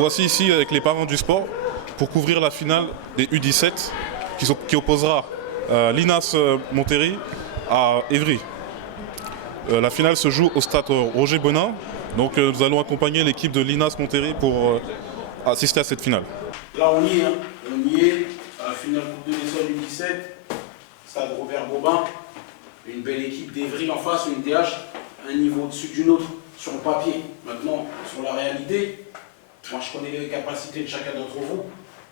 voici ici avec les parents du sport pour couvrir la finale des U17 qui opposera l'INAS Monterrey à Évry. La finale se joue au stade Roger Bonin. Donc nous allons accompagner l'équipe de l'INAS Monterrey pour assister à cette finale. Là on y est, à la finale Coupe de l'Essonne U17, stade Robert Bobin, une belle équipe d'Evry en face, une TH, un niveau au-dessus d'une autre sur le papier. Maintenant, sur la réalité, moi je connais les capacités de chacun d'entre vous.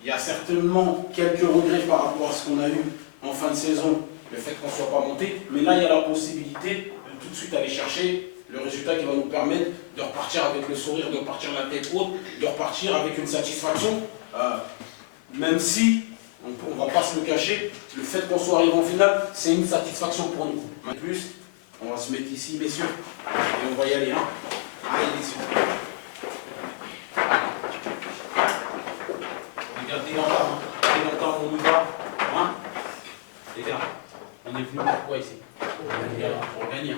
Il y a certainement quelques regrets par rapport à ce qu'on a eu en fin de saison, le fait qu'on ne soit pas monté, mais là il y a la possibilité de tout de suite aller chercher le résultat qui va nous permettre de repartir avec le sourire, de repartir la tête haute, de repartir avec une satisfaction, même si, on ne va pas se le cacher, le fait qu'on soit arrivé en finale, c'est une satisfaction pour nous. En plus, on va se mettre ici, messieurs, et on va y aller. Hein. Allez, messieurs. Regardez longtemps, on y va. Hein. Les gars, on est venu pourquoi ici? Pour gagner. Hein.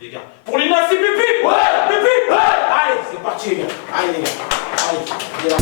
Les gars. Pour les nazis, pipi! Ouais! Pipi! Ouais! Allez, c'est parti, les gars. Allez, les gars. Allez, les gars.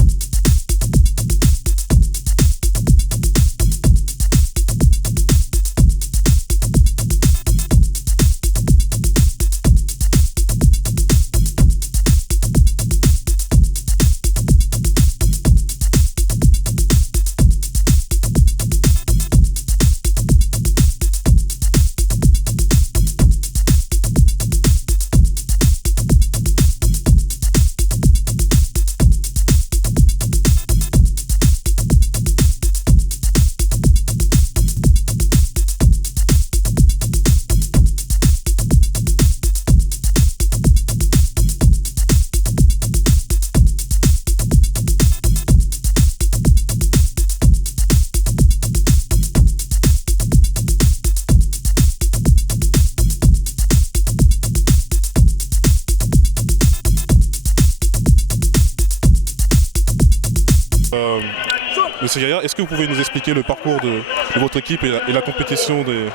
Monsieur Gaillard, est-ce que vous pouvez nous expliquer le parcours de votre équipe et la compétition de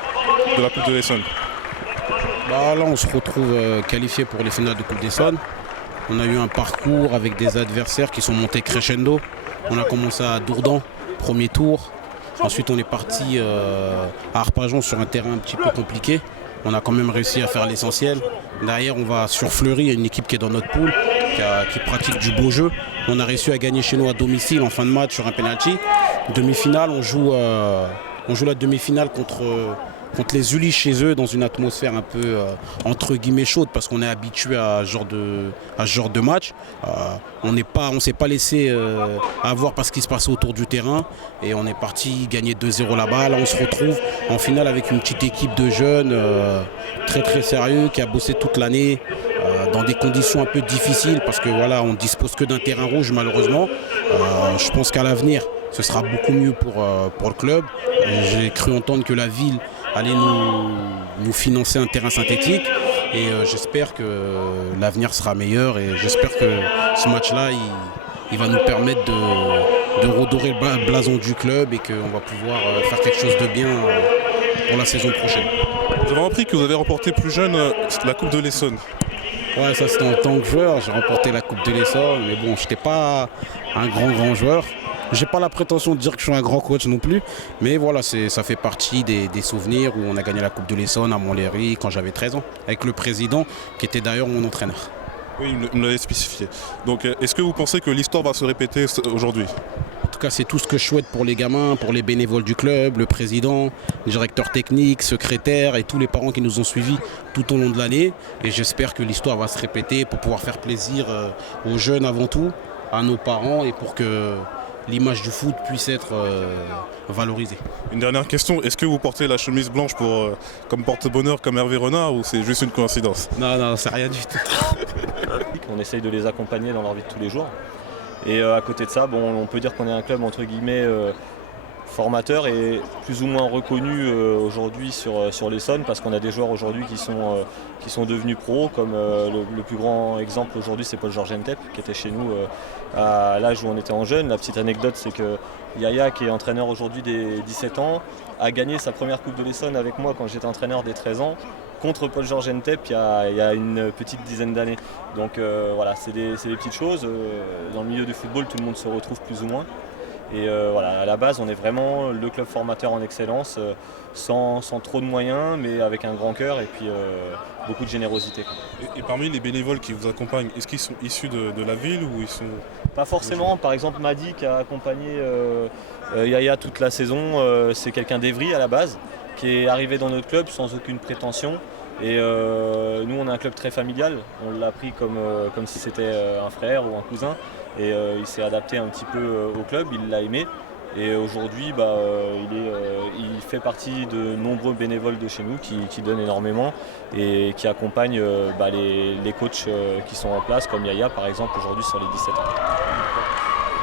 la Coupe de l'Essonne? Là, on se retrouve qualifié pour les finales de Coupe d'Essonne. On a eu un parcours avec des adversaires qui sont montés crescendo. On a commencé à Dourdan, premier tour. Ensuite, on est parti à Arpajon sur un terrain un petit peu compliqué. On a quand même réussi à faire l'essentiel. Derrière, on va sur Fleury, une équipe qui est dans notre poule, qui pratique du beau jeu. On a réussi à gagner chez nous à domicile en fin de match sur un penalty. Demi-finale, on joue la demi-finale contre les Ulis chez eux dans une atmosphère un peu entre guillemets chaude parce qu'on est habitué à ce genre de match. On ne s'est pas laissé avoir par ce qui se passait autour du terrain et on est parti gagner 2-0 là-bas. Là on se retrouve en finale avec une petite équipe de jeunes très très sérieux qui a bossé toute l'année dans des conditions un peu difficiles parce que voilà, on ne dispose que d'un terrain rouge malheureusement. Je pense qu'à l'avenir ce sera beaucoup mieux pour le club. J'ai cru entendre que la ville allait nous financer un terrain synthétique et j'espère que l'avenir sera meilleur et j'espère que ce match-là il va nous permettre de redorer le blason du club et qu'on va pouvoir faire quelque chose de bien pour la saison prochaine. Nous avons appris que vous avez remporté plus jeune la Coupe de l'Essonne. Ouais, ça c'était en tant que joueur, j'ai remporté la Coupe de l'Essonne, mais bon, je n'étais pas un grand joueur. J'ai pas la prétention de dire que je suis un grand coach non plus, mais voilà, ça fait partie des souvenirs où on a gagné la Coupe de l'Essonne à Montlhéry quand j'avais 13 ans, avec le président qui était d'ailleurs mon entraîneur. Oui, il me l'avait spécifié. Donc est-ce que vous pensez que l'histoire va se répéter aujourd'hui? En tout cas, c'est tout ce que je souhaite pour les gamins, pour les bénévoles du club, le président, le directeur technique, secrétaire et tous les parents qui nous ont suivis tout au long de l'année. Et j'espère que l'histoire va se répéter pour pouvoir faire plaisir aux jeunes avant tout, à nos parents et pour que l'image du foot puisse être valorisée. Une dernière question, est-ce que vous portez la chemise blanche comme porte-bonheur comme Hervé Renard ou c'est juste une coïncidence? Non, c'est rien du tout. On essaye de les accompagner dans leur vie de tous les jours. Et à côté de ça, on peut dire qu'on est un club entre guillemets formateur et plus ou moins reconnu aujourd'hui sur l'Essonne parce qu'on a des joueurs aujourd'hui qui sont devenus pros comme le plus grand exemple aujourd'hui c'est Paul-Georges Entep qui était chez nous à l'âge où on était en jeune. La petite anecdote c'est que Yaya qui est entraîneur aujourd'hui des 17 ans a gagné sa première Coupe de l'Essonne avec moi quand j'étais entraîneur des 13 ans contre Paul Georges Ntep il y a une petite dizaine d'années. Donc voilà, c'est des petites choses. Dans le milieu du football, tout le monde se retrouve plus ou moins. Et voilà, à la base, on est vraiment le club formateur en excellence, sans trop de moyens, mais avec un grand cœur et puis beaucoup de générosité. Et parmi les bénévoles qui vous accompagnent, est-ce qu'ils sont issus de la ville ou ils sont... Pas forcément. Par exemple, Madi qui a accompagné Yaya toute la saison, c'est quelqu'un d'Evry à la base, qui est arrivé dans notre club sans aucune prétention. Et nous, on a un club très familial. On l'a pris comme si c'était un frère ou un cousin. Et il s'est adapté un petit peu au club, il l'a aimé. Et aujourd'hui, il fait partie de nombreux bénévoles de chez nous qui donnent énormément et qui accompagnent les coachs qui sont en place, comme Yaya par exemple aujourd'hui sur les 17 ans.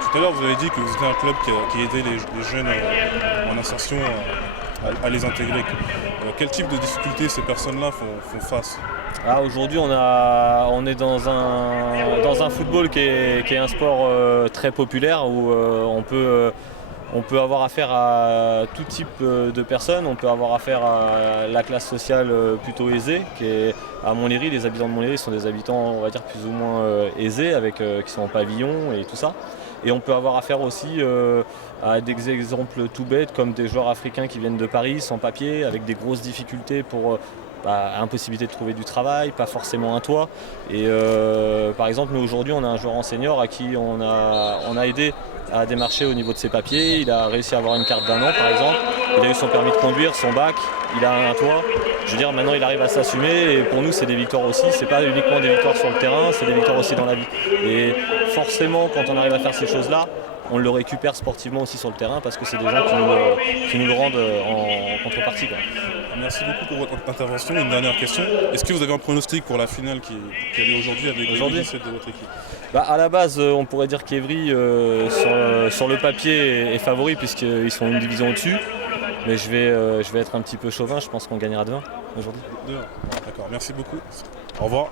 Tout à l'heure, vous avez dit que vous étiez un club qui aidait les jeunes en insertion à les intégrer. Quel type de difficultés ces personnes-là font face ? Aujourd'hui, on est dans un football qui est un sport très populaire où on peut avoir affaire à tout type de personnes. On peut avoir affaire à la classe sociale plutôt aisée, qui est à Montlhéry. Les habitants de Montlhéry sont des habitants, on va dire, plus ou moins aisés, qui sont en pavillon et tout ça. Et on peut avoir affaire aussi à des exemples tout bêtes, comme des joueurs africains qui viennent de Paris, sans papier, avec des grosses difficultés pour... impossibilité de trouver du travail, pas forcément un toit. Et par exemple, nous aujourd'hui, on a un joueur en senior à qui on a aidé à démarcher au niveau de ses papiers. Il a réussi à avoir une carte d'1 an par exemple. Il a eu son permis de conduire, son bac, il a un toit. Je veux dire, maintenant il arrive à s'assumer et pour nous c'est des victoires aussi. C'est pas uniquement des victoires sur le terrain, c'est des victoires aussi dans la vie. Et forcément, quand on arrive à faire ces choses-là, on le récupère sportivement aussi sur le terrain parce que c'est des gens qui nous le rendent en contrepartie, quoi. Merci beaucoup pour votre intervention. Une dernière question. Est-ce que vous avez un pronostic pour la finale qui a lieu aujourd'hui avec les 17 de votre équipe ? À la base, on pourrait dire qu'Evry, sur le papier, est favori puisqu'ils sont une division au-dessus. Mais je vais être un petit peu chauvin. Je pense qu'on gagnera 2-1 aujourd'hui. 2-1. D'accord. Merci beaucoup. Au revoir.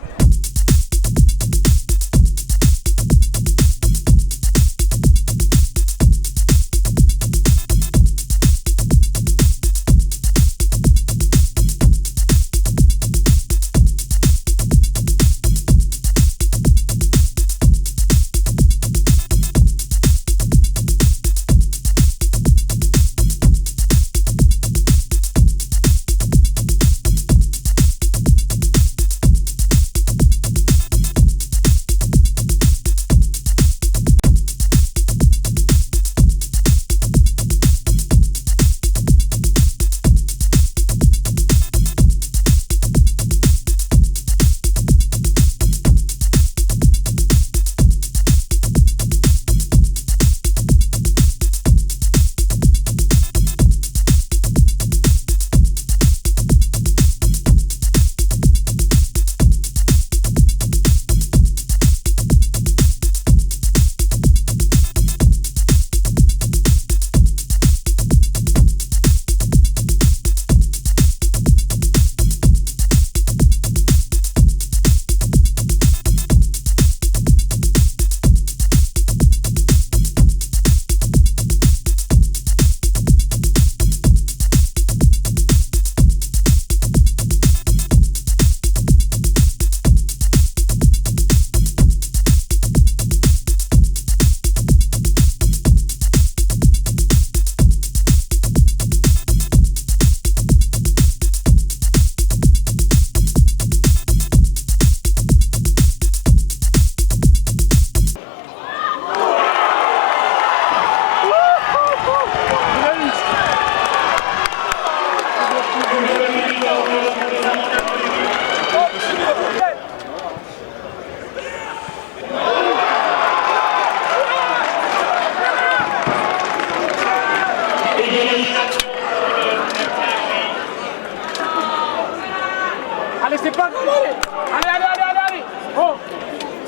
Allez, c'est pas grave, allez. Oh,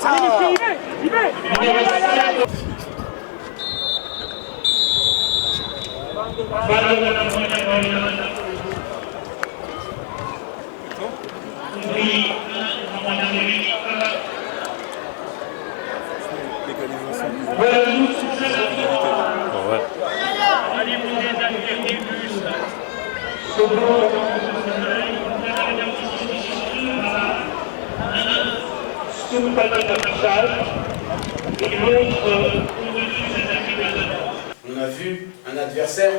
allez, messieurs, y va. Allez. sous le panier d'affichage. Il montre au-dessus de cet accumulateur. On a vu un adversaire,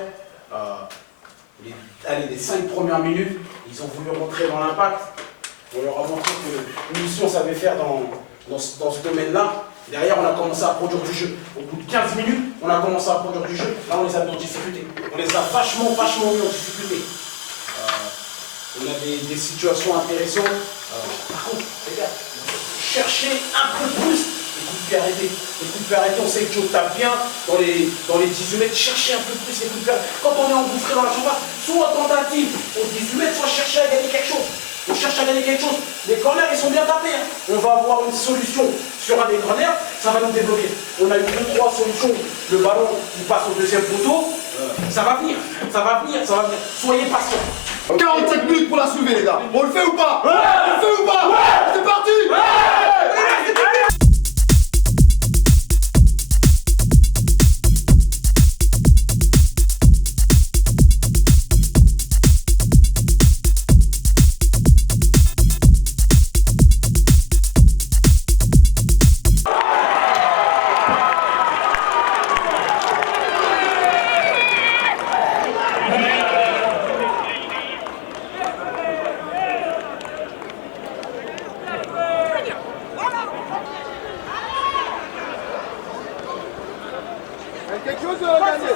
les 5 premières minutes, ils ont voulu rentrer dans l'impact. On leur a montré que mission savait faire dans ce domaine-là. Derrière, on a commencé à produire du jeu. Au bout de 15 minutes, on a commencé à produire du jeu. Là, on les a mis en difficulté. On les a vachement mis en difficulté. On a des situations intéressantes. Par contre, les gars, cherchez un peu plus les coups de pied arrêtés. Les coups de pied arrêtés, on sait que Joe tape bien dans les 18 mètres. Cherchez un peu plus les coups de pied arrêtés. Quand on est engouffré dans la surface, soit tentative aux 18 mètres, soit chercher à gagner quelque chose. On cherche à gagner quelque chose. Les corners, ils sont bien tapés. Hein. On va avoir une solution sur un des corners, ça va nous débloquer. On a eu 2-3 solutions. Le ballon, il passe au deuxième poteau. Ça va venir. Soyez patients. 45 minutes pour la soulever, les gars. On le fait ou pas? Ouais. On le fait ou pas? Ouais. C'est parti. Ouais. Quelque chose de gagner.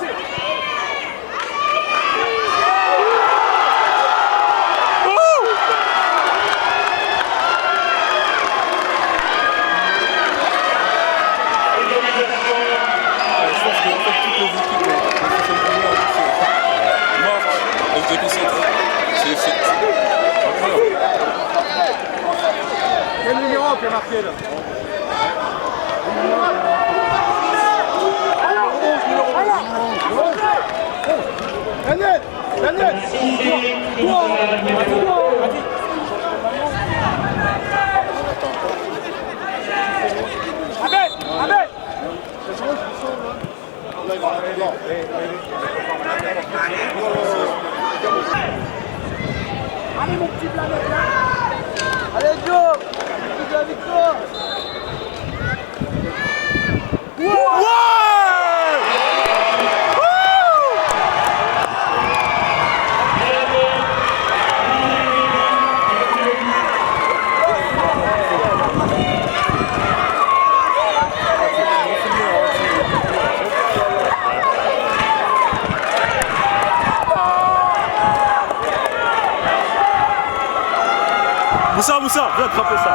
Quel numéro qui est marqué là? Daniel! Allez mon petit planète là. Allez Joe! C'est de la victoire! Moussa, viens attraper ça.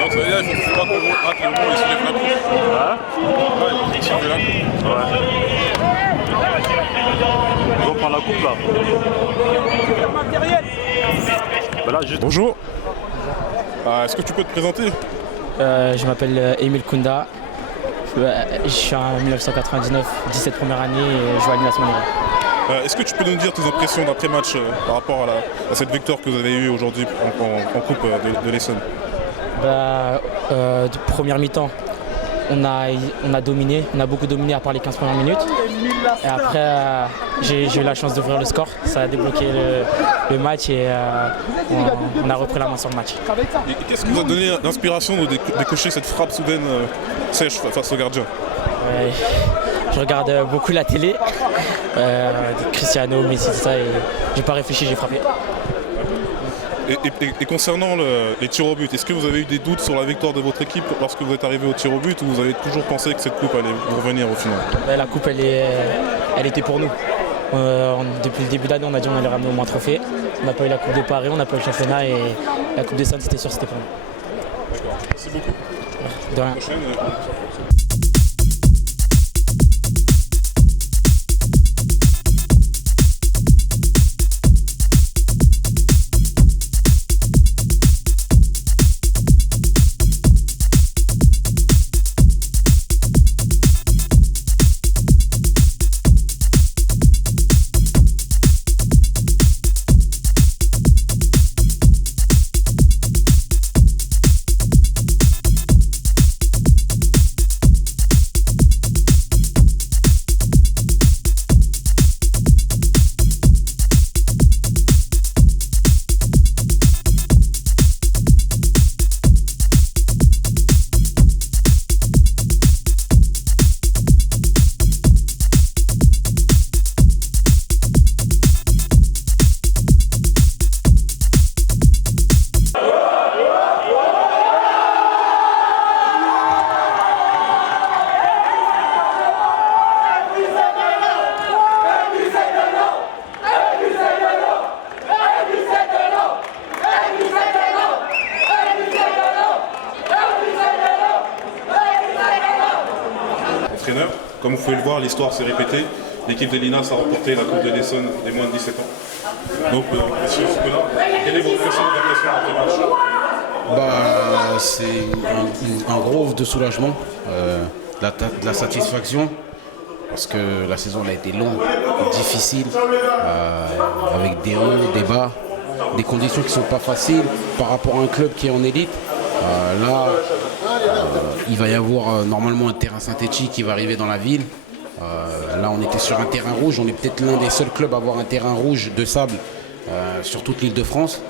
Donc ça veut dire qu'il ne faut pas qu'on rate le moment et soulève la coupe. Ouais, il faut soulever la coupe. On va prendre la coupe là. Bah là, juste... Bonjour. Est-ce que tu peux te présenter? Je m'appelle Emile Kounda. Je suis en 1999, 17 première année et je joue à l'Université Montréal. Est-ce que tu peux nous dire tes impressions d'après-match par rapport à cette victoire que vous avez eue aujourd'hui en Coupe de l'Essonne? De première mi-temps, on a dominé, on a beaucoup dominé à part les 15 premières minutes. Et après, j'ai eu la chance d'ouvrir le score. Ça a débloqué le match et on a repris la main sur le match. Et qu'est-ce qui vous a donné l'inspiration de décocher cette frappe soudaine sèche face au gardien? Ouais, je regarde beaucoup la télé, Cristiano, Messi, tout ça, et j'ai pas réfléchi, j'ai frappé. Et concernant les tirs au but, est-ce que vous avez eu des doutes sur la victoire de votre équipe lorsque vous êtes arrivé au tir au but ou vous avez toujours pensé que cette coupe allait vous revenir au final? La coupe, elle était pour nous. Depuis le début d'année, on a dit qu'on allait ramener au moins un trophée. On n'a pas eu la Coupe de Paris, on n'a pas eu le championnat et la Coupe d'Essonne, c'était sûr, c'était pour nous. Merci beaucoup. De rien. À la prochaine. Comme vous pouvez le voir, l'histoire s'est répétée. L'équipe de l'INAS a remporté la Coupe de l'Essonne des moins de 17 ans. Donc, monsieur Soukola, quelle est votre impression après le match? C'est un gros ouf de soulagement, de la satisfaction, parce que la saison elle a été longue, difficile, avec des hauts, des bas, des conditions qui ne sont pas faciles par rapport à un club qui est en élite. Il va y avoir normalement un terrain synthétique qui va arriver dans la ville. Là, on était sur un terrain rouge. On est peut-être l'un des seuls clubs à avoir un terrain rouge de sable sur toute l'Île-de-France.